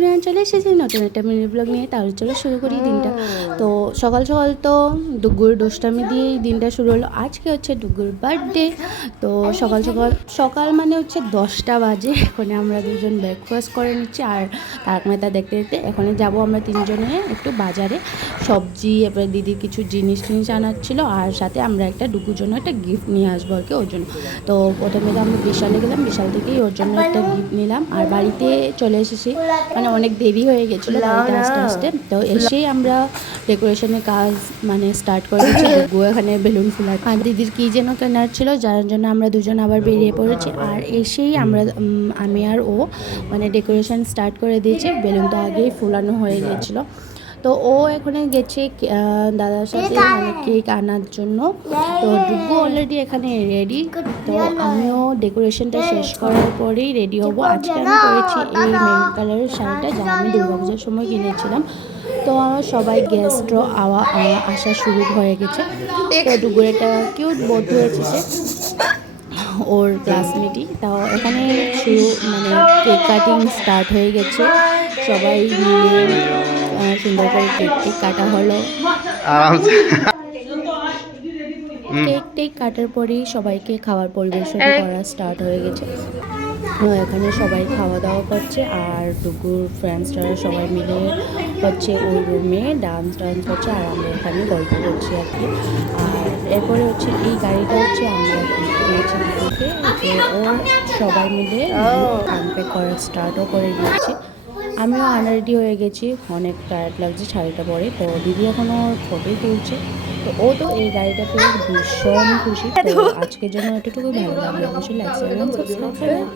Everyone, চলে এসেছি নতুন একটা মিনি ব্লগ নিয়ে। তাহলে চলো শুরু করি দিনটা। তো সকাল সকাল তো ডুগুর দুষ্টামি দিয়েই দিনটা শুরু হলো। আজকে হচ্ছে ডুগুর বার্থডে। তো সকাল সকাল সকাল মানে হচ্ছে 10টা বাজে। এখন আমরা দুজন ব্রেকফাস্ট করে নিচ্ছি, আর তারক মেহতা দেখতে দেখতে এখন যাব আমরা তিনজনে একটু বাজারে সবজি, এরপরে দিদির কিছু জিনিস আনার ছিল, আর সাথে আমরা একটা ডুগুর জন্য একটা গিফট নিয়ে আসবো আর কি, ওর জন্য। তো প্রথমে তো আমরা বিশালে গেলাম, বিশাল থেকেই ওর জন্য একটা গিফট নিলাম, আর বাড়িতে চলে এসেছি। মানে অনেক দেরি হয়ে গেছিলো বাড়িতে আস্তে আস্তে। তো এসেই আমরা ডেকোরেশনের কাজ মানে স্টার্ট করে দিচ্ছি। এখানে বেলুন ফুলার, আর দিদির কী যেন কেনার ছিল, যার জন্য আমরা দুজন আবার বেরিয়ে পড়েছি। আর এসেই আমরা আমি আর ও মানে ডেকোরেশন স্টার্ট করে দিয়েছি। বেলুন তো আগেই ফুলানো হয়ে গিয়েছিলো। তো ও এখানে গেছে দাদার সাথে মানে কেক আনার জন্য। তো ডুগু অলরেডি এখানে রেডি। তো আমিও ডেকোরেশনটা শেষ করার পরেই রেডি হব। আজকে আমি পরেছি এই মেরুন কালারের শাড়িটা, যা আমি দুর্গাপূজার সময় কিনেছিলাম। তো সবাই গেস্টও আসা শুরু হয়ে গেছে। তো ডুগুর একটা কিউট বন্ধু এসেছে, ওর ক্লাসমেটই। তাও এখানে শুরু মানে কেক কাটিং স্টার্ট হয়ে গেছে। সবাই মিলে সুন্দর করে কেক কাটা হলো। কেক টেক কাটার পরেই সবাইকে খাবার পরিবেশন করা স্টার্ট হয়ে গেছে। এখানে সবাই খাওয়া দাওয়া করছে, আর ডুগুর ফ্রেন্ডসরা সবাই মিলে হচ্ছে ওই রুমে ডান্স করছে, আর আমরা এখানে গল্প করছি আর কি। আর এরপরে হচ্ছে এই গাড়িটা হচ্ছে আমরা দিয়েছি দিদিকে, ওর সবাই মিলে আনপ্যাক করা স্টার্টও করে দিয়েছি। আমিও আনরেডি হয়ে গেছি, অনেক টায়ার্ড লাগছে শাড়িটা পরে। তো দিদি এখনও ফটোই তুলছে। তো ও তো এই গাড়িটা পেয়ে ভীষণ খুশি। তো আজকের জন্য এতটুকুই, ভালো লাগলে অবশ্যই লাইক, শেয়ার, সাবস্ক্রাইব করবেন।